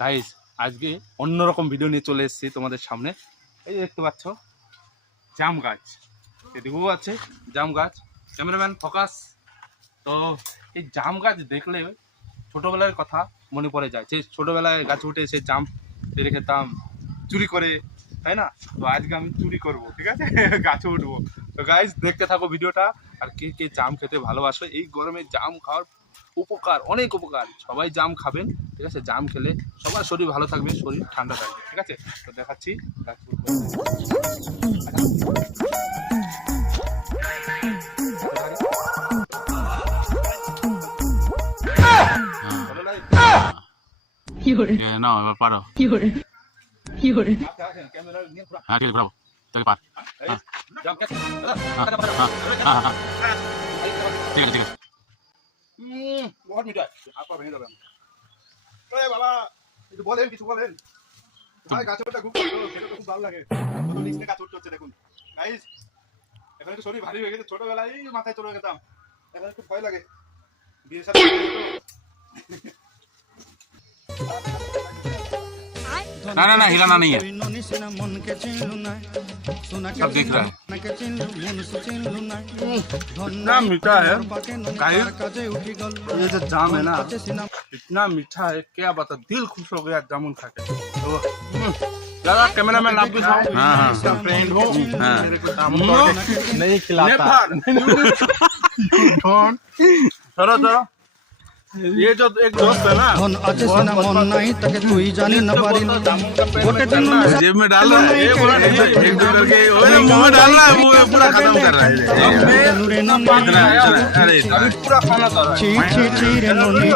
Guys আজকে অন্যরকম video নিয়ে চলে এসেছি তোমাদের সামনে। এই যে দেখতে পাচ্ছ জাম গাছ, এদিকেও আছে জাম গাছ। Cameraman focus. তো এই জাম গাছ দেখলে ছোটোবেলার কথা মনে পড়ে যায়, যে ছোটোবেলায় গাছে উঠে সে জাম পেড়ে খেতাম চুরি করে, তাই না? তো আজকে আমি চুরি করব, ঠিক আছে? গাছে উঠবো। তো গাইস দেখতে থাকো ভিডিওটা। আর কে কে জাম খেতে ভালোবাসো, এই গরমে জাম খাওয়ার উপকার, অনেক উপকার। সবাই জাম খাবেন, ঠিক আছে? জাম খেলে সবার শরীর ভালো থাকবে, শরীর ঠান্ডা থাকবে, ঠিক আছে? তো দেখাচ্ছি গাছ নাও এবার পারো। ক্যামেরা নিয়ে ঘোরা। হ্যাঁ ঠিক আছে, ঘুরাবো তাহলে পার। জাম গাছ। ঠিক আছে ঠিক আছে। बहुत मीठा है, आपका भैंस दादा। ओए बाबा, একটু বলেন, কিছু বলেন। ভাই গাছে ওঠা খুব ভালো, সেটা তো খুব ভালো লাগে। কত নিচে গাছ উঠতে হচ্ছে দেখুন। গাইস, এখন একটু শরীর ভারী হয়ে গেছে, ছোটবেলায় মাথায় চড়ে যেতাম। এখন একটু ভয় লাগে। বিয়ের সাথে ना ना ना हिलाना नहीं है, सब देख रहा है। इतना मीठा है गाइस, ये जो जाम है ना इतना मीठा है, क्या बता, दिल खुश हो गया जामुन खा के। तो दादा कैमरामैन आप भी खाओ। हाँ हाँ इसका फ्रेंड हो, हाँ। मेरे को जामुन नहीं खिलाता। चलो चलो, ये जो एक दोस्त है ना, धन আছে সিনা মন নাই তাকে তুই জানি না পারি গোটে দিন जेब में डाल रहा है, एक दो करके मुंह में डाल रहा है, मुंह में पूरा खत्म कर रहा है। নুরে না इतना, अरे पूरा खाना था। ছি ছি ছি রে ননি